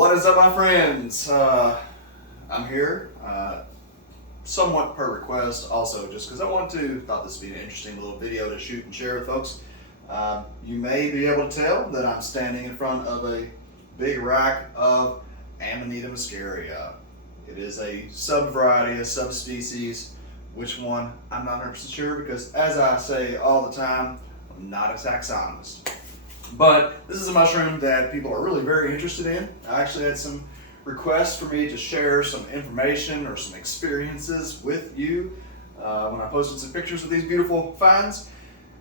What is up, my friends? I'm here, somewhat per request, also just because thought this would be an interesting little video to shoot and share with folks. You may be able to tell that I'm standing in front of a big rack of Amanita muscaria. It is a sub-variety, a subspecies. Which one, I'm not 100% sure because, as I say all the time, I'm not a taxonomist. But this is a mushroom that people are really very interested in. I actually had some requests for me to share some information or some experiences with you when I posted some pictures of these beautiful finds.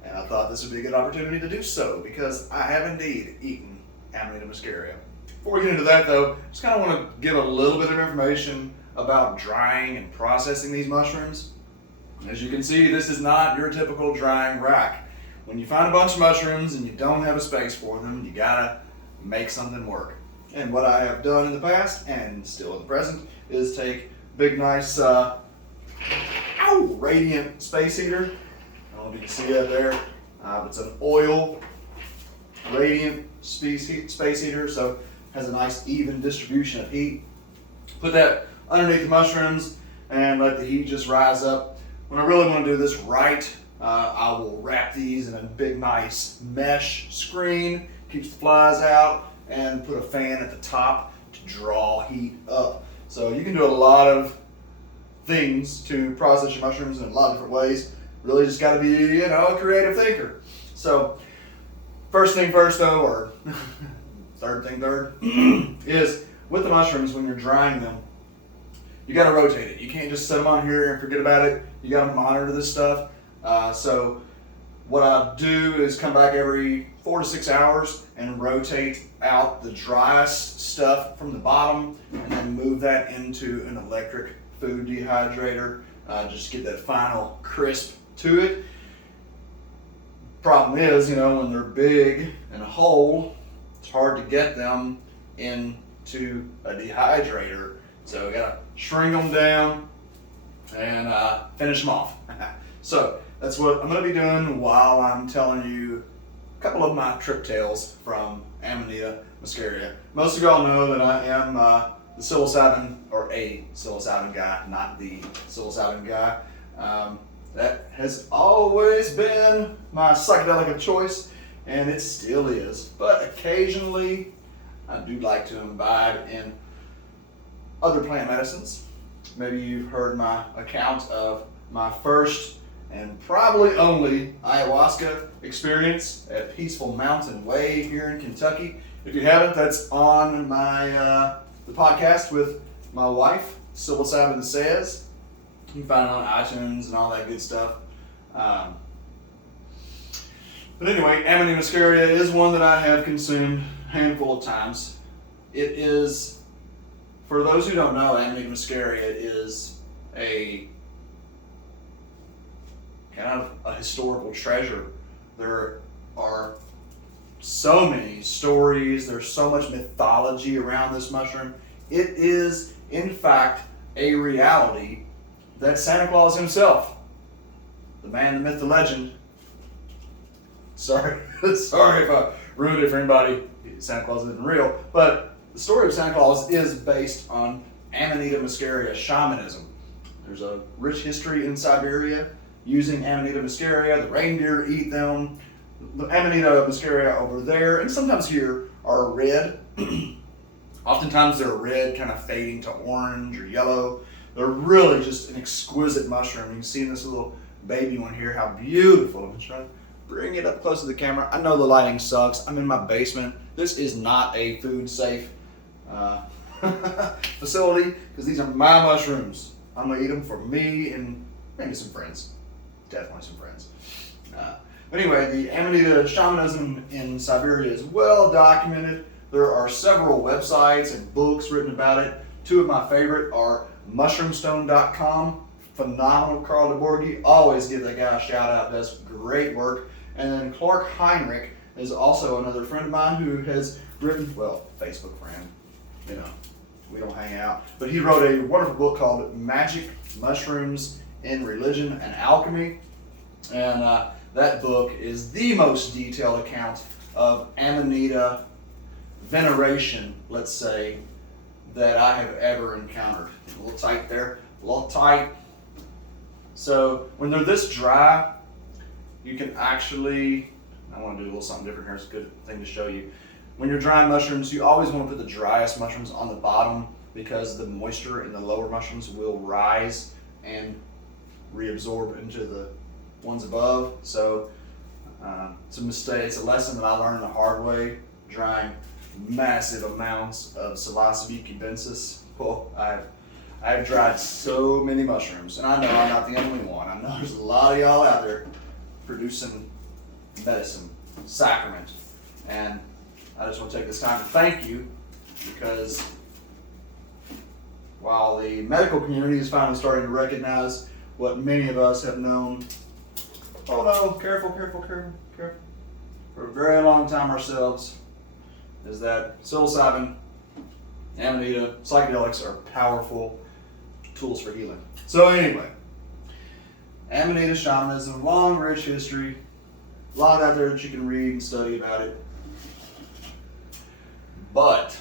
And I thought this would be a good opportunity to do so because I have indeed eaten Amanita muscaria. Before we get into that though, just kind of want to give a little bit of information about drying and processing these mushrooms. As you can see, this is not your typical drying rack. When you find a bunch of mushrooms and you don't have a space for them, you gotta make something work. And what I have done in the past, and still in the present, is take big nice radiant space heater. I don't know if you can see that there. It's an oil radiant space heater, so it has a nice even distribution of heat. Put that underneath the mushrooms and let the heat just rise up. When I really want to do this right, I will wrap these in a big nice mesh screen, keeps the flies out, and put a fan at the top to draw heat up. So you can do a lot of things to process your mushrooms in a lot of different ways. Really just got to be, a creative thinker. So first thing first though, or third thing third, is with the mushrooms when you're drying them, you got to rotate it. You can't just set them on here and forget about it. You got to monitor this stuff. So what I do is come back every 4 to 6 hours and rotate out the driest stuff from the bottom and then move that into an electric food dehydrator. Just get that final crisp to it. Problem is, when they're big and whole, it's hard to get them into a dehydrator. So we gotta shrink them down and finish them off. So that's what I'm gonna be doing while I'm telling you a couple of my trip tales from Amanita muscaria. Most of y'all know that I am the psilocybin, or a psilocybin guy, not the psilocybin guy. That has always been my psychedelic of choice, and it still is. But occasionally, I do like to imbibe in other plant medicines. Maybe you've heard my account of my first and probably only ayahuasca experience at Peaceful Mountain Way here in Kentucky. If you haven't, that's on my the podcast with my wife, Psilocybin Says. You can find it on iTunes and all that good stuff. But anyway, Amanita muscaria is one that I have consumed a handful of times. It is, for those who don't know, Amanita muscaria is a kind of a historical treasure. There are so many stories, there's so much mythology around this mushroom. It is, in fact, a reality that Santa Claus himself, the man, the myth, the legend, sorry if I ruined it for anybody, Santa Claus isn't real, but the story of Santa Claus is based on Amanita muscaria shamanism. There's a rich history in Siberia using Amanita muscaria. The reindeer eat them. The Amanita muscaria over there, and sometimes here, are red. Oftentimes they're red, kind of fading to orange or yellow. They're really just an exquisite mushroom. You can see in this little baby one here how beautiful. I'm trying to bring it up close to the camera. I know the lighting sucks. I'm in my basement. This is not a food safe facility because these are my mushrooms. I'm gonna eat them for me and maybe some friends. Definitely some friends. Anyway, the Amanita shamanism in Siberia is well documented. There are several websites and books written about it. Two of my favorite are mushroomstone.com. Phenomenal Carl DeBorgi. Always give that guy a shout out. Does great work. And then Clark Heinrich is also another friend of mine who has written, well, Facebook friend. We don't hang out. But he wrote a wonderful book called Magic Mushrooms in Religion and Alchemy. And that book is the most detailed account of Amanita veneration, let's say, that I have ever encountered. A little tight there, a little tight. So when they're this dry, you can actually, I want to do a little something different here, it's a good thing to show you. When you're drying mushrooms, you always want to put the driest mushrooms on the bottom because the moisture in the lower mushrooms will rise and reabsorb into the ones above. So it's a mistake, it's a lesson that I learned the hard way, drying massive amounts of Psilocybe cubensis. Well, I've dried so many mushrooms, and I know I'm not the only one. I know there's a lot of y'all out there producing medicine, sacrament, and I just want to take this time to thank you, because while the medical community is finally starting to recognize what many of us have known, oh no, careful, for a very long time ourselves, is that psilocybin, Amanita, psychedelics are powerful tools for healing. So anyway, Amanita shamanism, long, rich history, a lot out there that you can read and study about it. But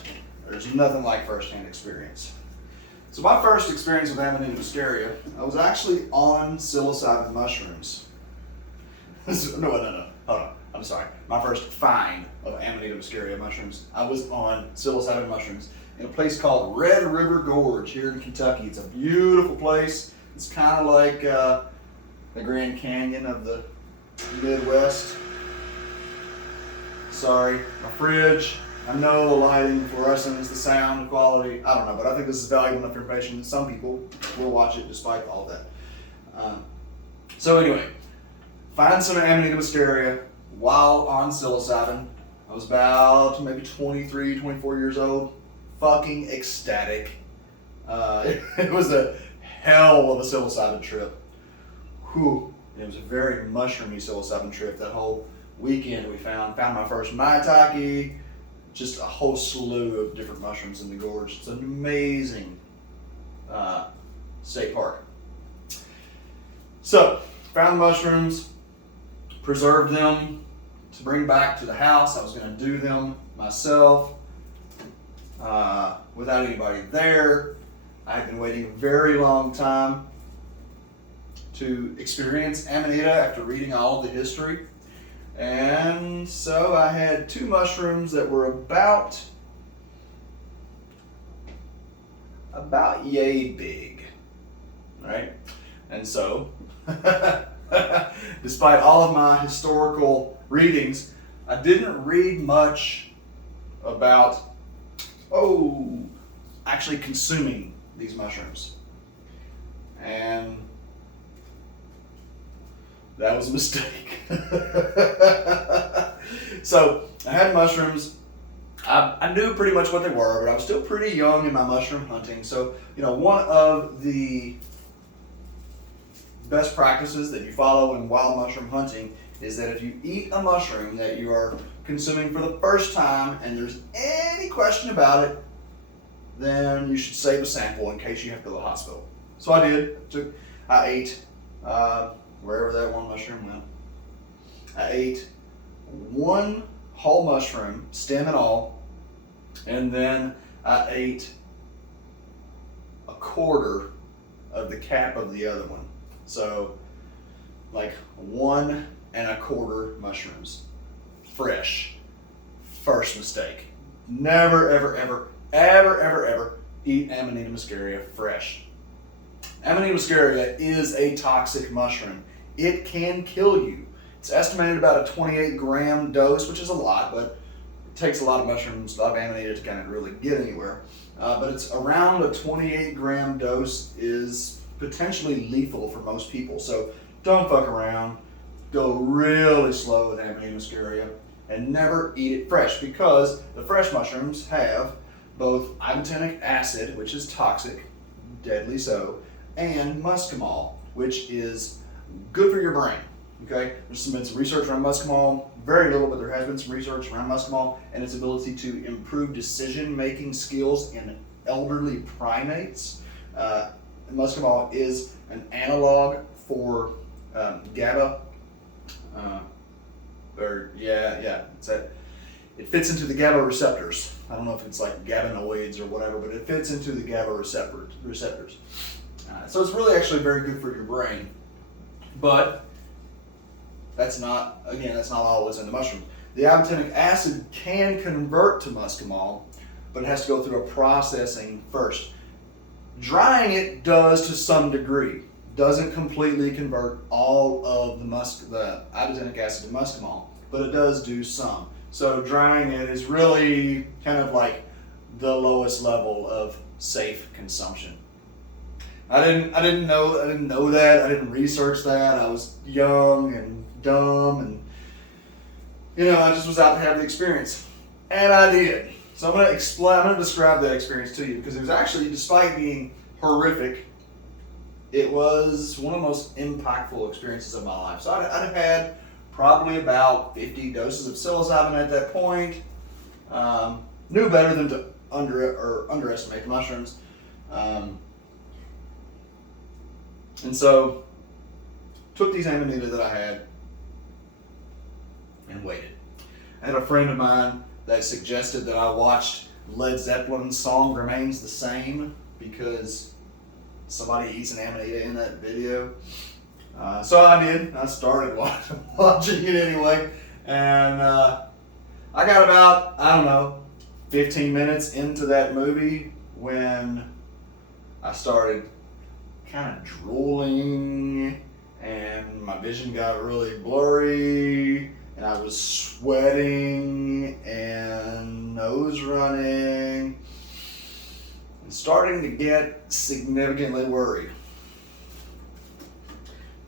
there's nothing like first-hand experience. So my first experience with Amanita muscaria, I was actually on psilocybin mushrooms. No, hold on. I'm sorry. My first find of Amanita muscaria mushrooms, I was on psilocybin mushrooms in a place called Red River Gorge here in Kentucky. It's a beautiful place. It's kind of like the Grand Canyon of the Midwest. Sorry, my fridge. I know the lighting, the fluorescence, the sound, the quality, I don't know, but I think this is valuable enough information that some people will watch it despite all of that. So anyway, find some Amanita muscaria while on psilocybin. I was about maybe 23, 24 years old. Fucking ecstatic. It was a hell of a psilocybin trip. Whew. It was a very mushroomy psilocybin trip. That whole weekend we found my first maitake, just a whole slew of different mushrooms in the gorge. It's an amazing state park. So, found the mushrooms, preserved them to bring back to the house. I was going to do them myself without anybody there. I had been waiting a very long time to experience Amanita after reading all of the history. And so I had two mushrooms that were about yay big, right? And so, despite all of my historical readings, I didn't read much about, actually consuming these mushrooms. And that was a mistake. So I had mushrooms. I knew pretty much what they were, but I was still pretty young in my mushroom hunting. So, one of the best practices that you follow in wild mushroom hunting is that if you eat a mushroom that you are consuming for the first time and there's any question about it, then you should save a sample in case you have to go to the hospital. So I did. I ate wherever that one mushroom went. I ate one whole mushroom, stem and all, and then I ate a quarter of the cap of the other one. So, like 1 1/4 mushrooms, fresh. First mistake. Never, ever eat Amanita muscaria fresh. Amanita muscaria is a toxic mushroom. It can kill you. It's estimated about a 28-gram dose, which is a lot, but it takes a lot of mushrooms, a lot of Amanita to kind of really get anywhere. But it's around a 28-gram dose is potentially lethal for most people. So don't fuck around. Go really slow with Amanita muscaria and never eat it fresh, because the fresh mushrooms have both ibotenic acid, which is toxic, deadly so, and muscimol, which is good for your brain. Okay, there's been some research around muscimol, very little, but there has been some research around muscimol and its ability to improve decision-making skills in elderly primates. Muscimol is an analog for GABA, it's that. it fits into the GABA receptors. I don't know if it's like gabanoids or whatever, but it fits into the GABA receptors. So it's really actually very good for your brain. But that's not all that's in the mushroom. The absinthic acid can convert to muscimol, but it has to go through a processing first. Drying it does to some degree. Doesn't completely convert all of the absinthic acid to muscimol, but it does do some. So drying it is really kind of like the lowest level of safe consumption. I didn't know that. I didn't research that. I was young and dumb, and I just was out to have the experience, and I did. So I'm going to describe that experience to you, because it was actually, despite being horrific, it was one of the most impactful experiences of my life. So I'd had probably about 50 doses of psilocybin at that point. Knew better than to underestimate the mushrooms. And so took these Amanita that I had and waited. I had a friend of mine that suggested that I watched Led Zeppelin's song Remains the Same, because somebody eats an Amanita in that video. So I did. I started watching it anyway. And I got about, 15 minutes into that movie when I started kind of drooling, and my vision got really blurry, and I was sweating and nose running and starting to get significantly worried.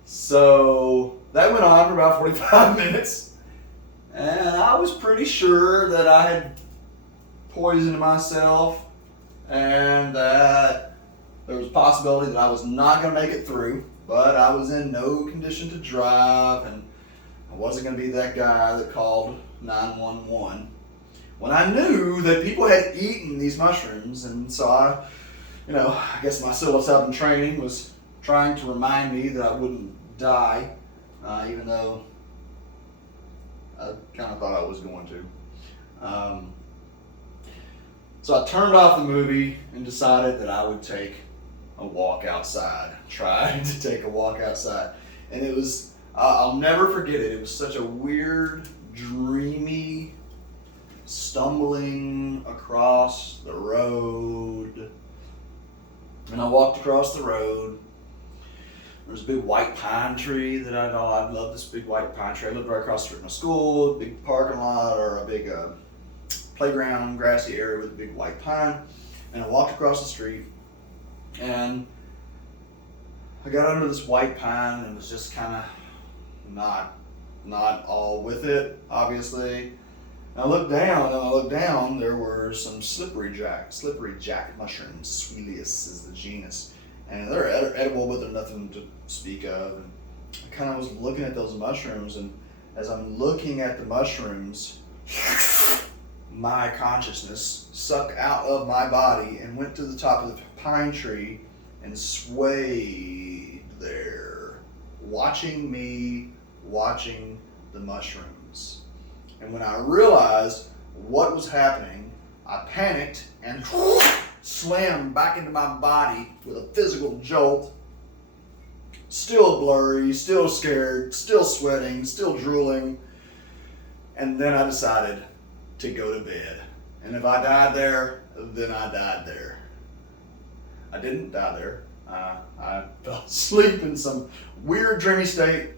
So that went on for about 45 minutes, and I was pretty sure that I had poisoned myself and that there was a possibility that I was not going to make it through, but I was in no condition to drive, and I wasn't going to be that guy that called 911 when I knew that people had eaten these mushrooms. And so I guess my psilocybin training was trying to remind me that I wouldn't die, even though I kind of thought I was going to. So I turned off the movie and decided that I would take a walk outside, trying to take a walk outside. And it was, I'll never forget it. It was such a weird, dreamy, stumbling across the road. And I walked across the road. There was a big white pine tree that I love this big white pine tree. I lived right across the street from a school, a big parking lot, or a big playground, grassy area with a big white pine. And I walked across the street, and I got under this white pine and was just kind of not all with it, obviously. And I looked down, there were some slippery jack mushrooms. Suilius is the genus. And they're edible, but they're nothing to speak of. And I kind of was looking at those mushrooms, and as I'm looking at the mushrooms, my consciousness sucked out of my body and went to the top of the pine tree and swayed there, watching the mushrooms. And when I realized what was happening, I panicked and slammed back into my body with a physical jolt. Still blurry, still scared, still sweating, still drooling. And then I decided to go to bed. And if I died there, then I died there. I didn't die there. I fell asleep in some weird dreamy state,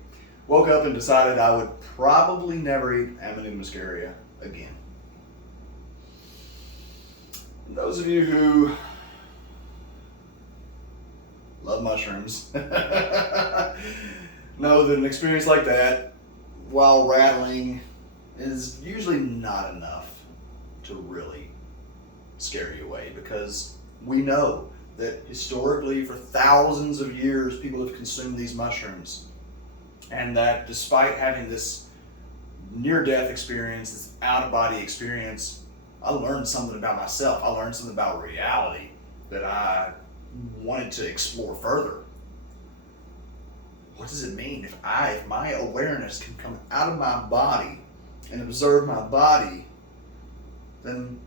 woke up and decided I would probably never eat Amanita muscaria again. And those of you who love mushrooms know that an experience like that, while rattling, is usually not enough to really scare you away, because we know that historically for thousands of years people have consumed these mushrooms, and that despite having this near-death experience, this out-of-body experience, I learned something about myself. I learned something about reality that I wanted to explore further. What does it mean if my awareness can come out of my body and observe my body then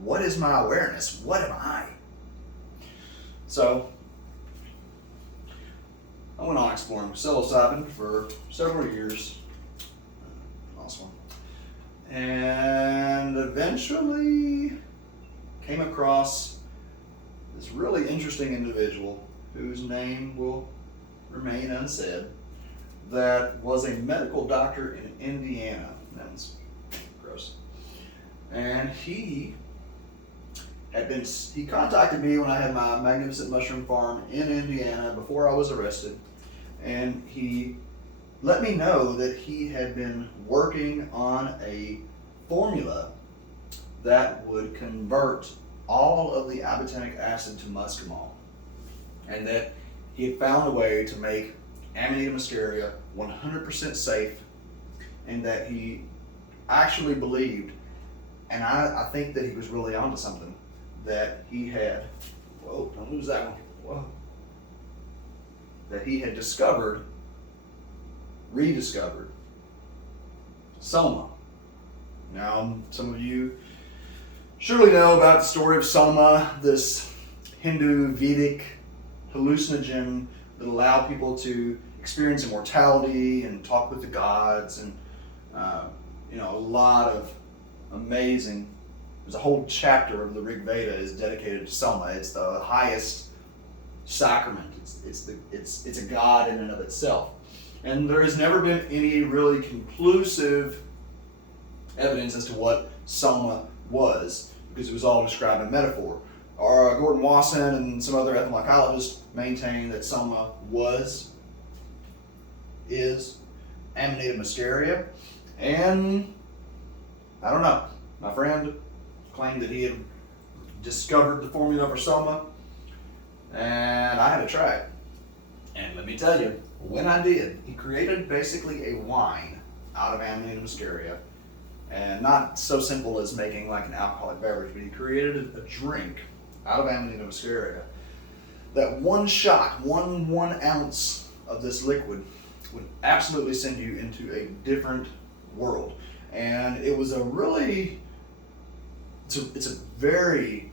what is my awareness? What am I? So I went on exploring psilocybin for several years. Awesome. And eventually came across this really interesting individual whose name will remain unsaid, that was a medical doctor in Indiana. That's gross. And he contacted me when I had my magnificent mushroom farm in Indiana before I was arrested, and he let me know that he had been working on a formula that would convert all of the abitanic acid to muscimol, and that he had found a way to make Amanita muscaria 100% safe, and that he actually believed, and I think that he was really onto something, that he had, whoa, don't lose that one, whoa, that he had rediscovered Soma. Now, some of you surely know about the story of Soma, this Hindu Vedic hallucinogen that allowed people to experience immortality and talk with the gods, and a lot of amazing. There's a whole chapter of the Rig Veda is dedicated to Soma. It's the highest sacrament. It's a god in and of itself, and there has never been any really conclusive evidence as to what Soma was, because it was all described in metaphor. Gordon Wasson and some other ethnomycologists maintain that Soma is Amanita muscaria, and I don't know. My friend claimed that he had discovered the formula for Soma, and I had to try it. And let me tell you, when I did, he created basically a wine out of Amanita muscaria, and not so simple as making like an alcoholic beverage, but he created a drink out of Amanita muscaria that one shot, one ounce of this liquid would absolutely send you into a different world. And it was it's a very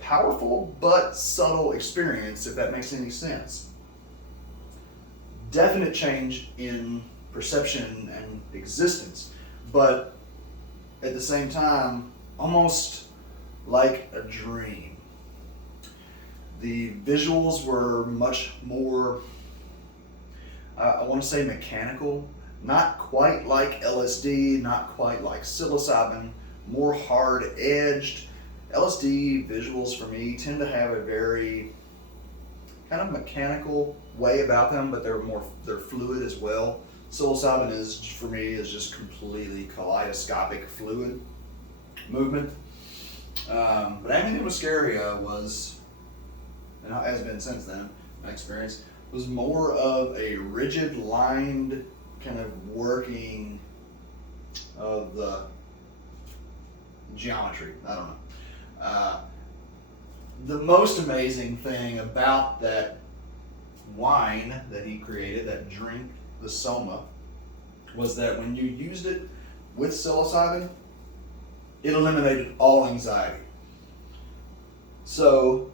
powerful but subtle experience, if that makes any sense. Definite change in perception and existence, but at the same time, almost like a dream. The visuals were much more, I want to say mechanical, not quite like LSD, not quite like psilocybin, more hard-edged. LSD visuals for me tend to have a very kind of mechanical way about them, but they're fluid as well. Psilocybin for me is just completely kaleidoscopic fluid movement. But Amanita muscaria was, and has been since then, my experience, was more of a rigid lined kind of working of the geometry. I don't know. The most amazing thing about that wine that he created, that drink, the Soma, was that when you used it with psilocybin, it eliminated all anxiety. So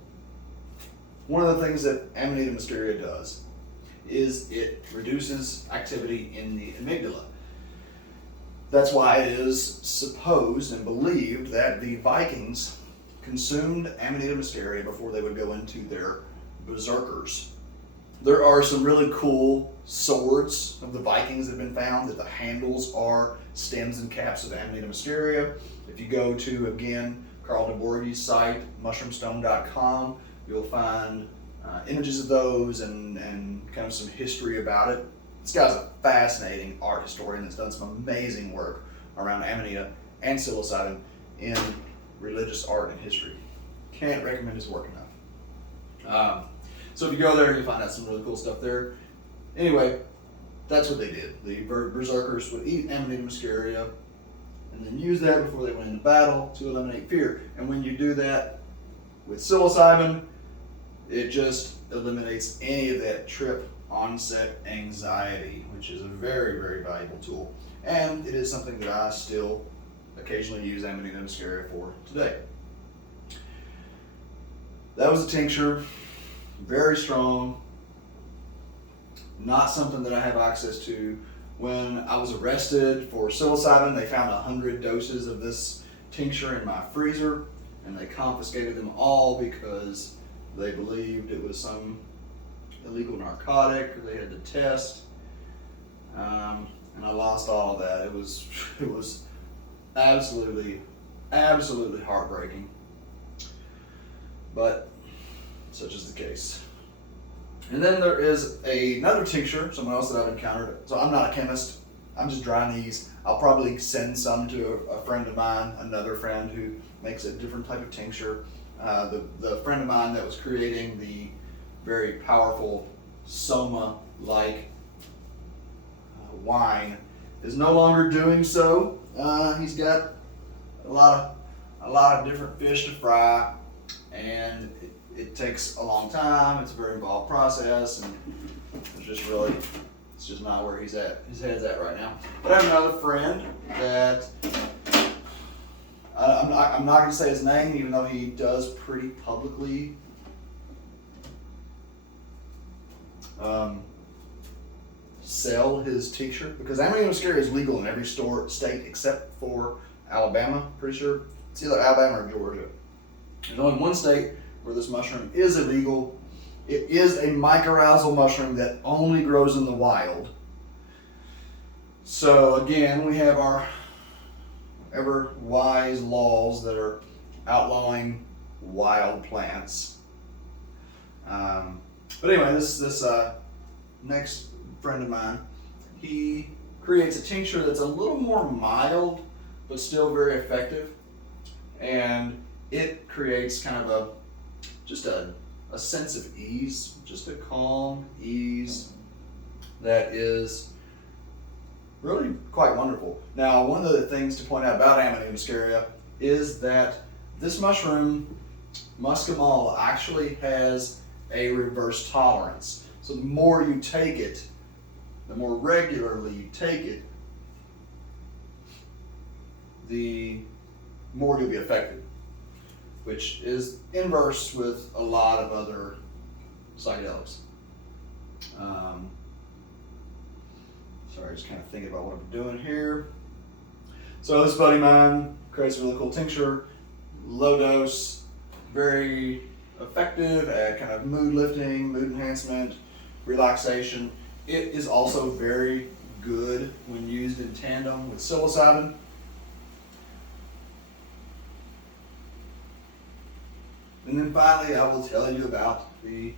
one of the things that Amanita muscaria does is it reduces activity in the amygdala. That's why it is supposed and believed that the Vikings consumed Amanita muscaria before they would go into their berserkers. There are some really cool swords of the Vikings that have been found that the handles are stems and caps of Amanita muscaria. If you go to, again, Carl DeBorge's site, mushroomstone.com, you'll find images of those and kind of some history about it. This guy's a fascinating art historian that's done some amazing work around Amanita and psilocybin in religious art and history. Can't recommend his work enough. So if you go there, you'll find out some really cool stuff there. Anyway, that's what they did. The berserkers would eat Amanita muscaria and then use that before they went into battle to eliminate fear. And when you do that with psilocybin, it just eliminates any of that trip onset anxiety, which is a very, very valuable tool. And it is something that I still occasionally use Amanita muscaria for today. That was a tincture, very strong, not something that I have access to. When I was arrested for psilocybin, they found 100 doses of this tincture in my freezer, and they confiscated them all because they believed it was some illegal narcotic, or they had to test, and I lost all of that. It was absolutely heartbreaking, but such is the case. And then there is another tincture, someone else that I've encountered. So I'm not a chemist. I'm just drying these. I'll probably send some to a friend of mine, another friend who makes a different type of tincture. The friend of mine that was creating the very powerful Soma-like wine is no longer doing so. He's got a lot of different fish to fry, and it takes a long time. It's a very involved process, and it's just not where his head's at right now. But I have another friend that I'm not going to say his name, even though he does pretty publicly sell his tincture, because Amanita muscaria is legal in every state except for Alabama. Pretty sure it's either Alabama or Georgia. There's only one state where this mushroom is illegal. It is a mycorrhizal mushroom that only grows in the wild. So again, we have our ever wise laws that are outlawing wild plants. But anyway, this next friend of mine, he creates a tincture that's a little more mild, but still very effective, and it creates kind of just a sense of ease, just a calm ease that is really quite wonderful. Now, one of the things to point out about Amanita muscaria is that this mushroom, muscimol, actually has a reverse tolerance. So the more you take it, the more regularly you take it, the more you'll be affected, which is inverse with a lot of other psychedelics. Sorry, just kind of thinking about what I'm doing here. So this buddy of mine creates a really cool tincture, low dose, very effective at kind of mood lifting, mood enhancement, relaxation. It is also very good when used in tandem with psilocybin. And then finally, I will tell you about the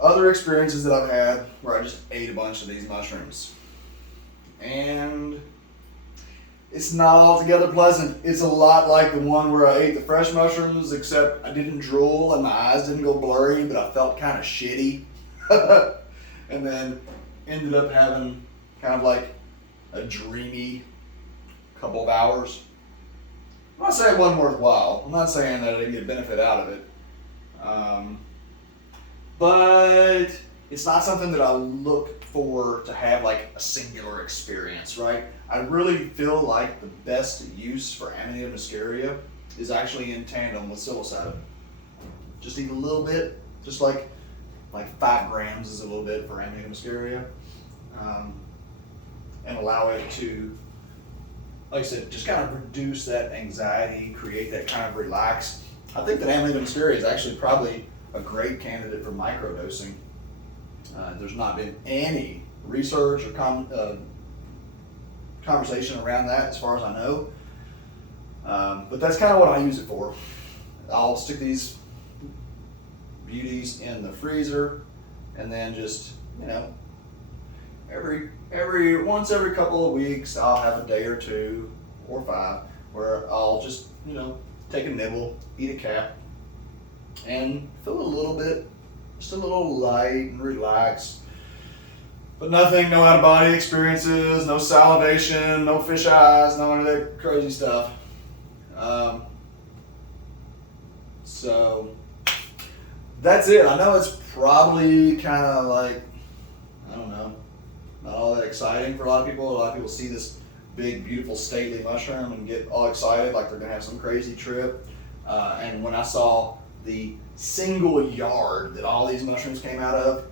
other experiences that I've had where I just ate a bunch of these mushrooms. And it's not altogether pleasant. It's a lot like the one where I ate the fresh mushrooms, except I didn't drool and my eyes didn't go blurry, but I felt kind of shitty. And then ended up having kind of like a dreamy couple of hours. I'm not saying it wasn't worthwhile. I'm not saying that I didn't get benefit out of it. But it's not something that I look for to have like a singular experience, right? I really feel like the best use for Amanita muscaria is actually in tandem with psilocybin. Just eat a little bit, just like 5 grams is a little bit for Amanita muscaria, and allow it to, like I said, just kind of reduce that anxiety, create that kind of relax. I think that Amanita muscaria is actually probably a great candidate for microdosing. There's not been any research or conversation around that as far as I know. But that's kind of what I use it for. I'll stick these beauties in the freezer, and then just, once every couple of weeks, I'll have a day or 2 or 5 where I'll just, take a nibble, eat a cap, and feel a little bit, just a little light and relaxed. But nothing, no out-of-body experiences, no salivation, no fish eyes, no any of that crazy stuff. So that's it. I know it's probably kind of like, I don't know, not all that exciting for a lot of people. A lot of people see this big, beautiful, stately mushroom and get all excited like they're gonna have some crazy trip. And when I saw the single yard that all these mushrooms came out of,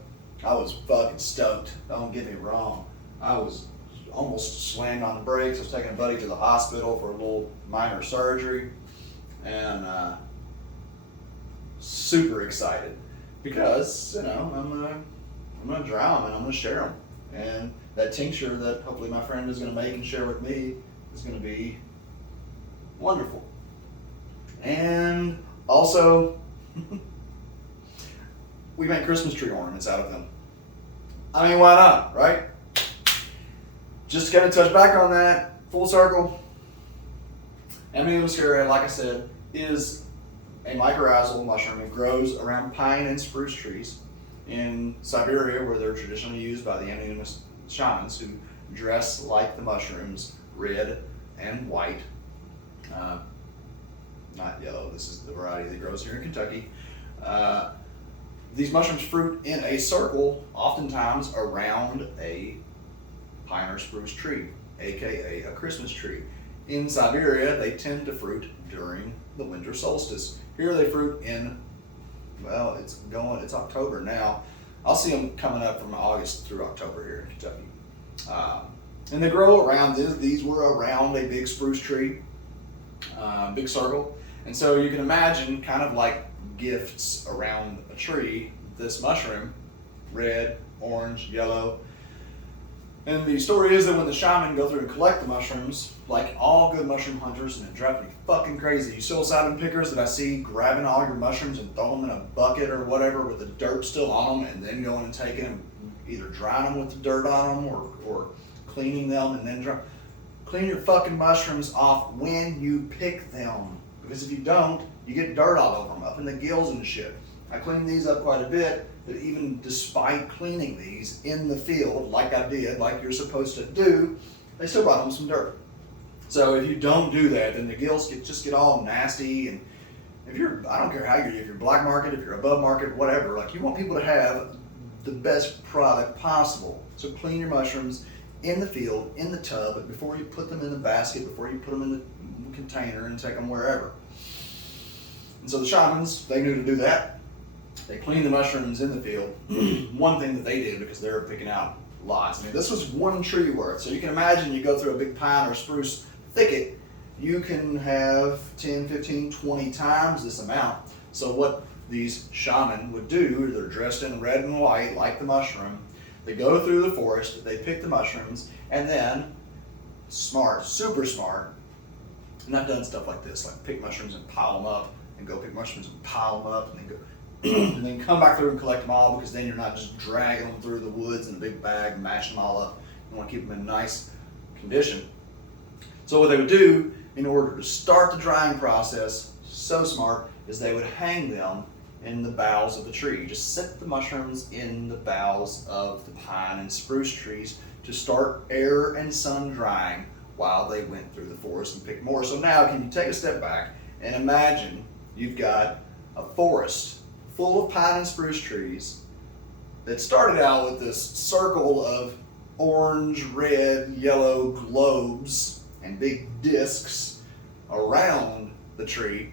I was fucking stoked. Don't get me wrong. I was almost slammed on the brakes. I was taking a buddy to the hospital for a little minor surgery, and super excited because I'm gonna drown and I'm gonna share them. And that tincture that hopefully my friend is gonna make and share with me is gonna be wonderful. And also, we make Christmas tree ornaments out of them. I mean, why not, right? Just to kind of touch back on that, full circle. Amanita muscaria, like I said, is a mycorrhizal mushroom. It grows around pine and spruce trees in Siberia, where they're traditionally used by the Amanita shamans who dress like the mushrooms, red and white. Not yellow, this is the variety that grows here in Kentucky. These mushrooms fruit in a circle, oftentimes around a pine or spruce tree, aka a Christmas tree. In Siberia, they tend to fruit during the winter solstice. Here they fruit in, well, it's October now. I'll see them coming up from August through October here in Kentucky. And they grow around, these were around a big spruce tree, big circle. And so you can imagine kind of like gifts around a tree, this mushroom, red, orange, yellow. And the story is that when the shaman go through and collect the mushrooms, like all good mushroom hunters, and it drives me fucking crazy. You psilocybin pickers that I see grabbing all your mushrooms and throwing them in a bucket or whatever with the dirt still on them, and then going and taking them, either drying them with the dirt on them or cleaning them and then clean your fucking mushrooms off when you pick them. Because if you don't, you get dirt all over them, up in the gills and shit. I cleaned these up quite a bit, but even despite cleaning these in the field, like I did, like you're supposed to do, they still brought home some dirt. So if you don't do that, then the gills just get all nasty. And if I don't care how if you're black market, if you're above market, whatever, like you want people to have the best product possible. So clean your mushrooms in the field, in the tub, before you put them in the basket, before you put them in the container and take them wherever. And so the shamans, they knew to do that. They cleaned the mushrooms in the field. One thing that they did, because they were picking out lots. I mean, this was one tree worth. So you can imagine you go through a big pine or spruce thicket, you can have 10, 15, 20 times this amount. So what these shaman would do, they're dressed in red and white like the mushroom. They go through the forest, they pick the mushrooms, and then, smart, super smart, and I've done stuff like this, like pick mushrooms and pile them up, and go pick mushrooms and pile them up, and then go, and then come back through and collect them all, because then you're not just dragging them through the woods in a big bag, mashing them all up. You want to keep them in nice condition. So what they would do in order to start the drying process, so smart, is they would hang them in the boughs of the tree. Just set the mushrooms in the boughs of the pine and spruce trees to start air and sun drying while they went through the forest and picked more. So now can you take a step back and imagine you've got a forest full of pine and spruce trees that started out with this circle of orange, red, yellow globes and big discs around the tree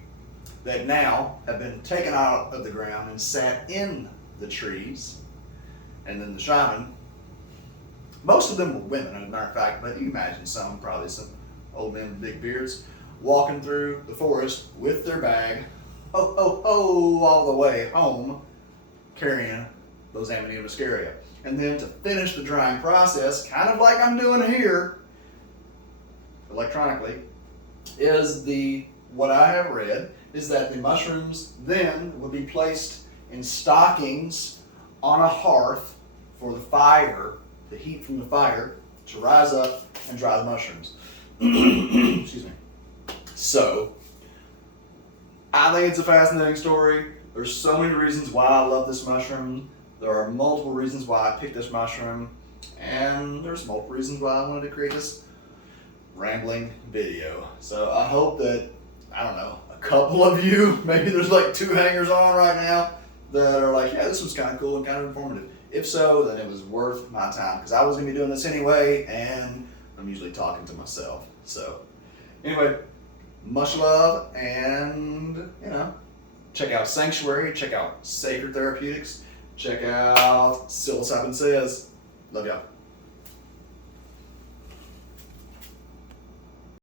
that now have been taken out of the ground and sat in the trees. And then the shaman, most of them were women, as a matter of fact, but you imagine probably some old men with big beards, walking through the forest with their bag, all the way home, carrying those Amanita muscaria. And then to finish the drying process, kind of like I'm doing here, electronically, is what I have read is that the mushrooms then would be placed in stockings on a hearth for the fire, the heat from the fire, to rise up and dry the mushrooms. Excuse me. So, I think it's a fascinating story. There's so many reasons why I love this mushroom. There are multiple reasons why I picked this mushroom. And there's multiple reasons why I wanted to create this rambling video. So I hope that, I don't know, a couple of you, maybe there's like 2 hangers on right now, that are like, yeah, this was kind of cool and kind of informative. If so, then it was worth my time, because I was going to be doing this anyway, and I'm usually talking to myself. So anyway, much love, and check out Sanctuary, check out Sacred Therapeutics, check out Psilocybin Says. Love y'all.